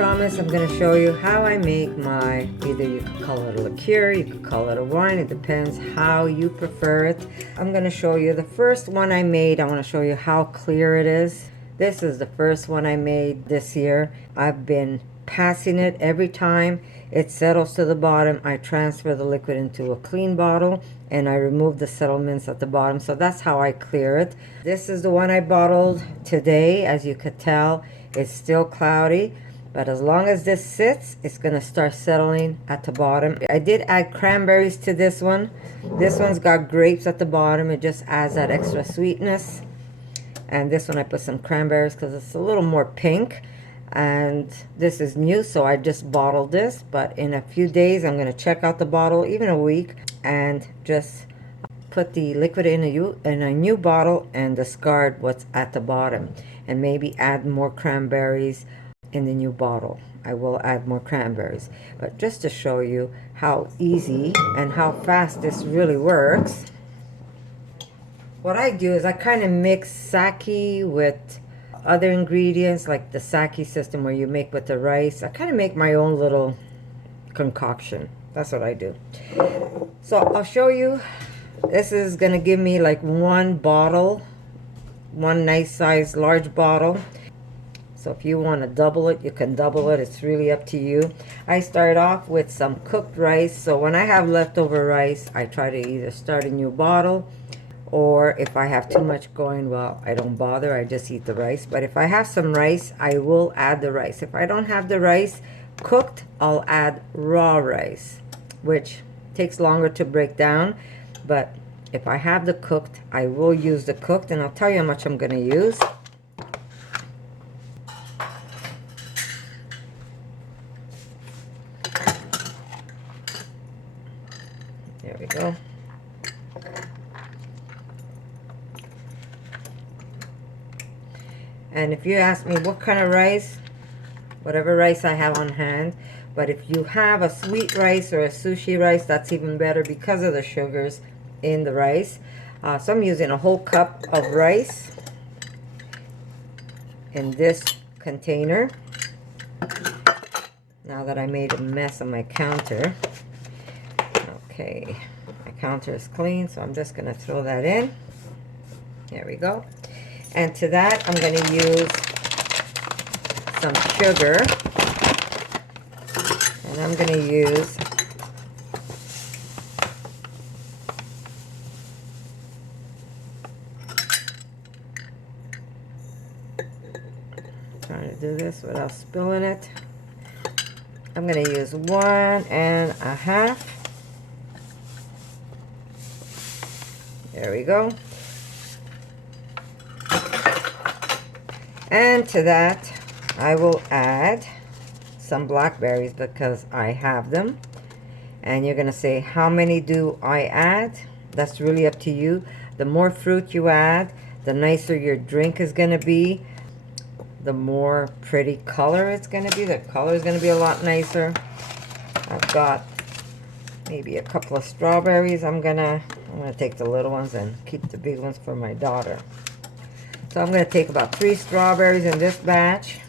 promise, I'm going to show you how I make my, either you could call it a liqueur, you could call it a wine, it depends how you prefer it. I'm going to show you the first one I made. I want to show you how clear it is. This is the first one I made this year. I've been passing it every time it settles to the bottom. I transfer the liquid into a clean bottle and I remove the settlements at the bottom. So that's how I clear it. This is the one I bottled today. As you could tell, it's still cloudy, but as long as this sits, it's gonna start settling at the bottom. I did add cranberries to this one. This one's got grapes at the bottom. It just adds that extra sweetness. And this one I put some cranberries because it's a little more pink. And this is new, so I just bottled this, but in a few days I'm going to check out the bottle, even a week, and just put the liquid in a new bottle and discard what's at the bottom, and maybe add more cranberries in the new bottle. I will add more cranberries, but just to show you how easy and how fast this really works, what I do is I kind of mix sake with other ingredients, like the sake system where you make with the rice. I kind of make my own little concoction. That's what I do. So I'll show you. This is gonna give me like one bottle, one nice size large bottle. So if you want to double it, you can double it. It's really up to you. I start off with some cooked rice. So when I have leftover rice, I try to either start a new bottle, or if I have too much going, well, I don't bother, I just eat the rice. But if I have some rice, I will add the rice. If I don't have the rice cooked, I'll add raw rice, which takes longer to break down. But if I have the cooked, I will use the cooked, and I'll tell you how much I'm going to use. There we go. And if you ask me what kind of rice, whatever rice I have on hand. But if you have a sweet rice or a sushi rice, that's even better because of the sugars in the rice. So I'm using a whole cup of rice in this container. Now that I made a mess on my counter. Okay, my counter is clean, so I'm just going to throw that in. There we go. And to that, I'm going to use some sugar. And I'm going to use trying to do this without spilling it. I'm going to use 1.5. There we go. And to that, I will add some blackberries because I have them. And you're going to say, how many do I add? That's really up to you. The more fruit you add, the nicer your drink is going to be. The more pretty color it's going to be. The color is going to be a lot nicer. I've got maybe a couple of strawberries. I'm going to take the little ones and keep the big ones for my daughter. So I'm going to take about 3 strawberries in this batch.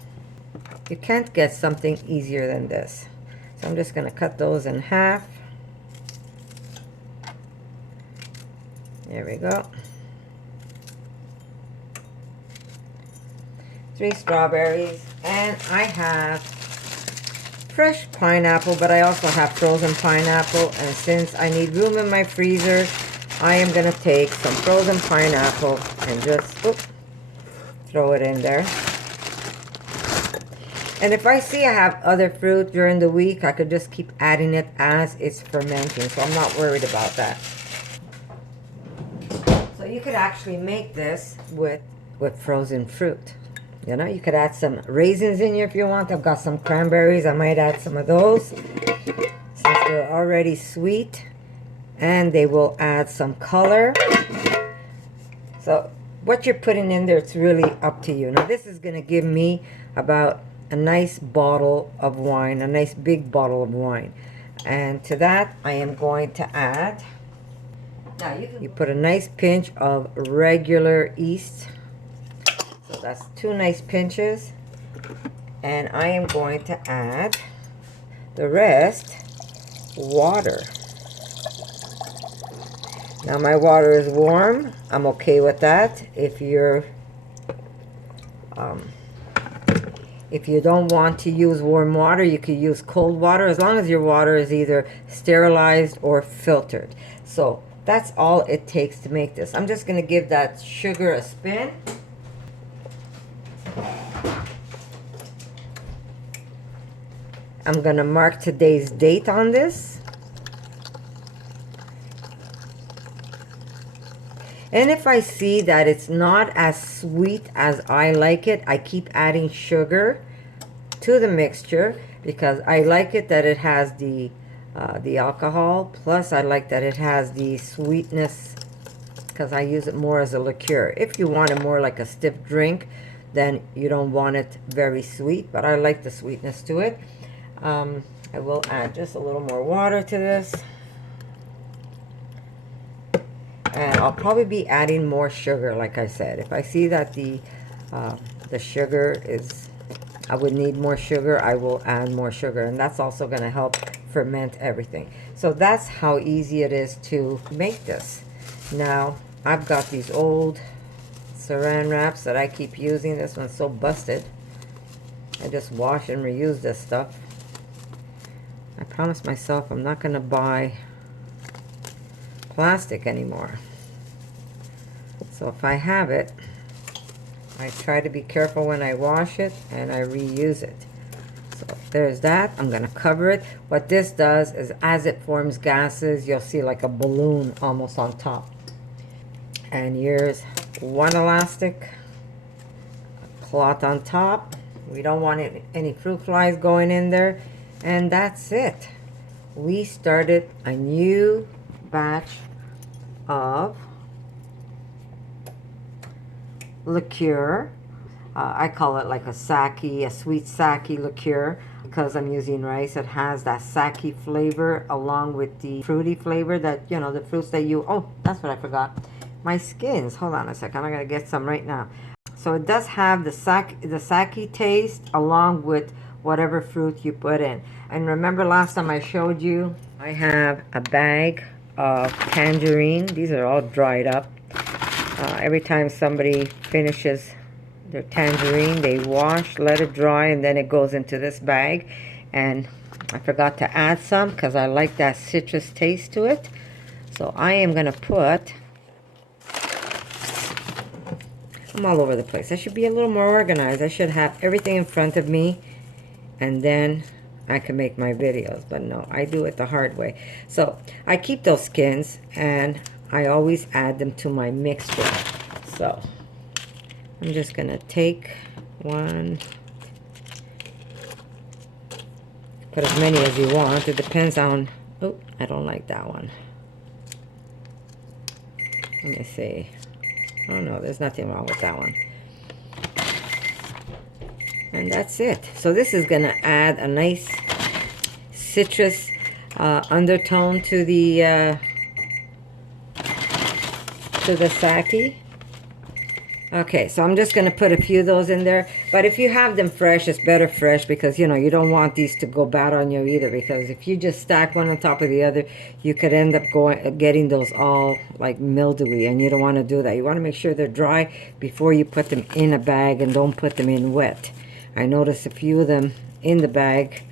You can't get something easier than this. So I'm just going to cut those in half. There we go. 3 strawberries. And I have fresh pineapple, but I also have frozen pineapple. And since I need room in my freezer, I am going to take some frozen pineapple and just throw it in there. And if I see I have other fruit during the week, I could just keep adding it as it's fermenting, so I'm not worried about that. So you could actually make this with frozen fruit. You know, you could add some raisins in here if you want. I've got some cranberries. I might add some of those since they're already sweet, and they will add some color. So what you're putting in there, it's really up to you. Now this is going to give me about a nice bottle of wine, a nice big bottle of wine. And to that, I am going to add, now you put a nice pinch of regular yeast. So that's 2 nice pinches. And I am going to add the rest water. Now my water is warm. I'm okay with that. If you don't want to use warm water, you could use cold water, as long as your water is either sterilized or filtered. So that's all it takes to make this. I'm just going to give that sugar a spin. I'm going to mark today's date on this. And if I see that it's not as sweet as I like it, I keep adding sugar to the mixture, because I like it that it has the alcohol, plus I like that it has the sweetness, because I use it more as a liqueur. If you want it more like a stiff drink, then you don't want it very sweet, but I like the sweetness to it. I will add just a little more water to this. And I'll probably be adding more sugar, like I said. If I see that the sugar is, I would need more sugar, I will add more sugar. And that's also going to help ferment everything. So that's how easy it is to make this. Now, I've got these old saran wraps that I keep using. This one's so busted. I just wash and reuse this stuff. I promised myself I'm not going to buy plastic anymore. So if I have it, I try to be careful when I wash it and I reuse it. So there's that. I'm going to cover it. What this does is, as it forms gases, you'll see like a balloon almost on top. And here's one elastic, a cloth on top. We don't want any fruit flies going in there. And that's it. We started a new batch of liqueur. I call it like a sake, a sweet sake liqueur, because I'm using rice. It has that sake flavor along with the fruity flavor that, you know, the fruits that you, oh, that's what I forgot. My skins, hold on a second, I gotta get some right now. So it does have the sake taste along with whatever fruit you put in. And remember last time I showed you, I have a bag of tangerine. These are all dried up. Every time somebody finishes their tangerine, they wash, let it dry, and then it goes into this bag. And I forgot to add some because I like that citrus taste to it. So I am going to put, I'm all over the place. I should be a little more organized. I should have everything in front of me, and then I can make my videos. But no, I do it the hard way. So I keep those skins, and I always add them to my mixture. So I'm just going to take one, put as many as you want. It depends on, oh, I don't like that one. Let me see. Oh no, there's nothing wrong with that one. And that's it. So this is going to add a nice citrus undertone to the sake. Okay, so I'm just going to put a few of those in there. But if you have them fresh, it's better fresh, because, you know, you don't want these to go bad on you either. Because if you just stack one on top of the other, you could end up getting those all like mildewy. And you don't want to do that. You want to make sure they're dry before you put them in a bag, and don't put them in wet. I noticed a few of them in the bag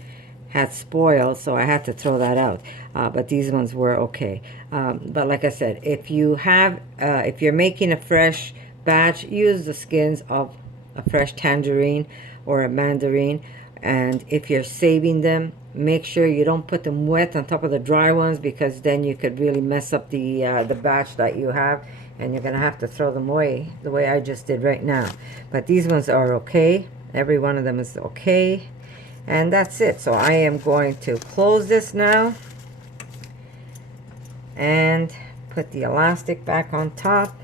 had spoiled, so I had to throw that out. But these ones were okay. But like I said, if you're making a fresh batch, use the skins of a fresh tangerine or a mandarin. And if you're saving them, make sure you don't put them wet on top of the dry ones, because then you could really mess up the batch that you have, and you're gonna have to throw them away the way I just did right now. But these ones are okay. Every one of them is okay. And that's it. So I am going to close this now and put the elastic back on top.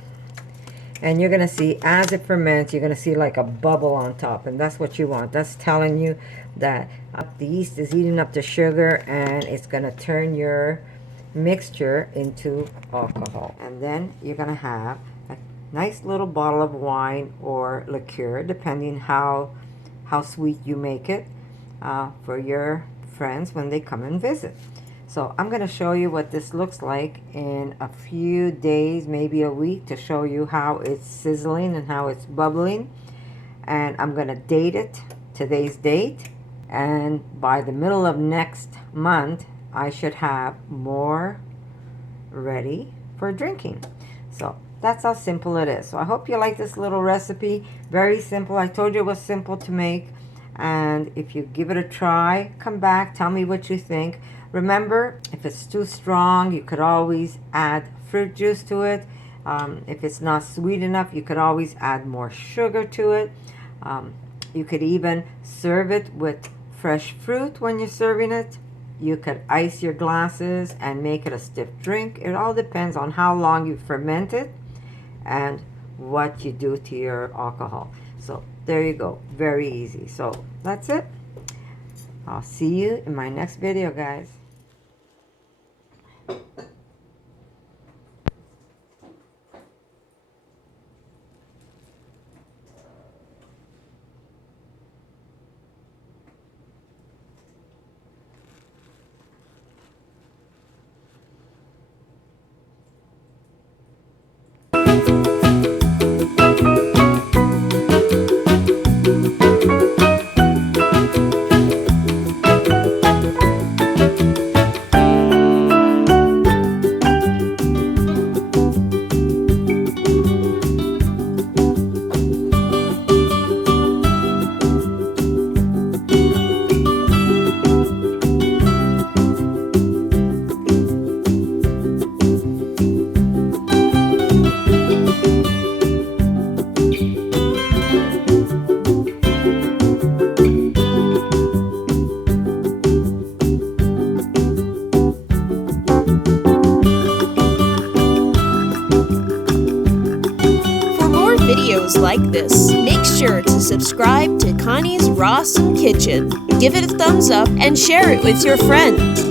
And you're going to see, as it ferments, you're going to see like a bubble on top. And that's what you want. That's telling you that the yeast is eating up the sugar, and it's going to turn your mixture into alcohol. And then you're going to have a nice little bottle of wine or liqueur, depending how how sweet you make it for your friends when they come and visit. So I'm going to show you what this looks like in a few days, maybe a week, to show you how it's sizzling and how it's bubbling. And I'm going to date it, today's date, and by the middle of next month I should have more ready for drinking. So that's how simple it is. So I hope you like this little recipe. Very simple. I told you it was simple to make, and if you give it a try, come back, tell me what you think. Remember, if it's too strong, you could always add fruit juice to it. If it's not sweet enough, you could always add more sugar to it. You could even serve it with fresh fruit when you're serving it. You could ice your glasses and make it a stiff drink. It all depends on how long you ferment it and what you do to your alcohol. So there you go. Very easy. So that's it. I'll see you in my next video, guys. Videos like this, make sure to subscribe to Connie's RAWsome Kitchen. Give it a thumbs up and share it with your friends.